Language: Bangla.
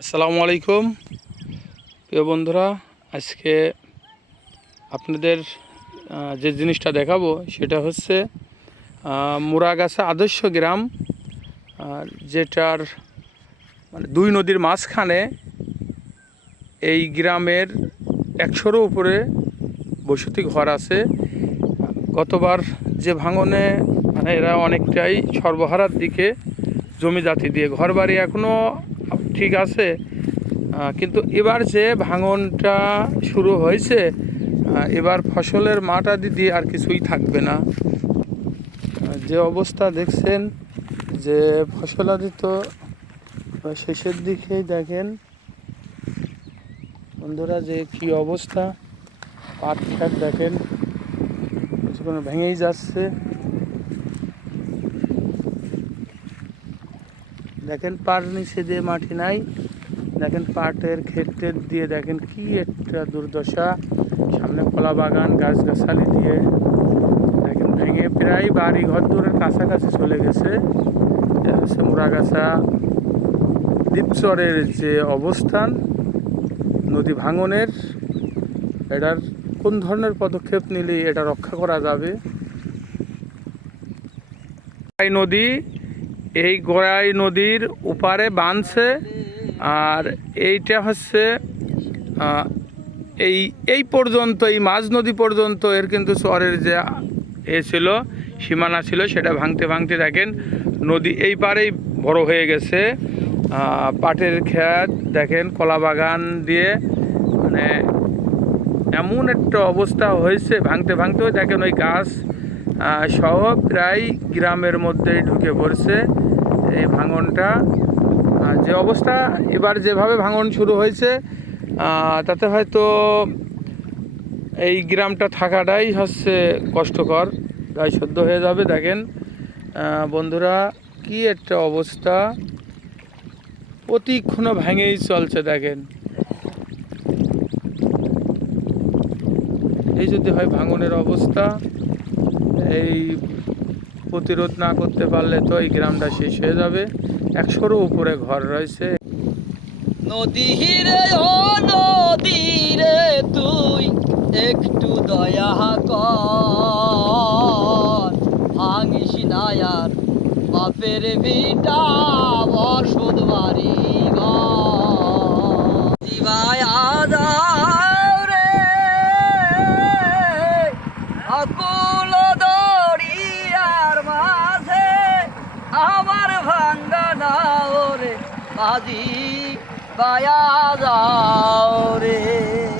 আসসালামু আলাইকুম। প্রিয় বন্ধুরা, আজকে আপনাদের যে জিনিসটা দেখাবো সেটা হচ্ছে মুরাগাছা আদর্শ গ্রাম যেটার মানে দুই নদীর মাঝখানে এই গ্রামের একশোরও উপরে বসতি ঘর আছে। গতবার যে ভাঙনে মানে এরা অনেকটাই সর্বহারার দিকে জমি জাতি দিয়ে ঘর বাড়ি এখনও ঠিক আছে। কিন্তু এবার যে ভাঙনটা শুরু হয়েছে এবার ফসলের মাঠ আদি দিয়ে আর কিছুই থাকবে না। যে অবস্থা দেখছেন, যে ফসল আদি তো শেষের দিকেই দেখেন। বন্ধুরা, যে কি অবস্থা? পাট খ্যাট দেখেন ভেঙেই যাচ্ছে। দেখেন পাট নিচে দিয়ে মাটি নাই। দেখেন পাটের ক্ষেত্রে দিয়ে দেখেন কি একটা দুর্দশা। সামনে কলা বাগান, গাছগাছালি দিয়ে। দেখেন ভেঙে প্রায় বাড়ি ঘর দূরের কাছাকাছি চলে গেছে। হচ্ছে মুরাগাছা দ্বীপচরের যে অবস্থান, নদী ভাঙনের, এটার কোন ধরনের পদক্ষেপ নিলে এটা রক্ষা করা যাবে? নদী এই গড়াই নদীর উপারে বাঁধছে আর এইটা হচ্ছে এই এই পর্যন্ত, এই মাঝ নদী পর্যন্ত এর কিন্তু চরের যে এ ছিল, সীমানা ছিল, সেটা ভাঙতে ভাঙতে দেখেন নদী এই পারেই বড় হয়ে গেছে। পাটের ক্ষেত, দেখেন কলা বাগান দিয়ে মানে এমন একটা অবস্থা হয়েছে, ভাঙতে ভাঙতেও দেখেন ওই গাছ সহ প্রায় গ্রামের মধ্যেই ঢুকে পড়ছে এই ভাঙনটা। যে অবস্থা, এবার যেভাবে ভাঙন শুরু হয়েছে তাতে হয়তো এই গ্রামটা থাকাটাই হচ্ছে কষ্টকর গায়ে সদ্য হয়ে যাবে, দেখেন। বন্ধুরা, কি একটা অবস্থা। প্রতিক্ষণ ভেঙেই চলছে, দেখেন। এই যদি হয় ভাঙনের অবস্থা। এই প্রতিরোধ না করতে পারলে তো এই গ্রামটা শেষ হয়ে যাবে। একশোরও উপরে ঘর রয়েছে। নদী রে ও নদী রে, তুই একটু দয়া কর। ভাঙিস না আর বাপের ভিটা বসত বাড়ি দিবায় রে, আকুল আজি পায়া যাও রে।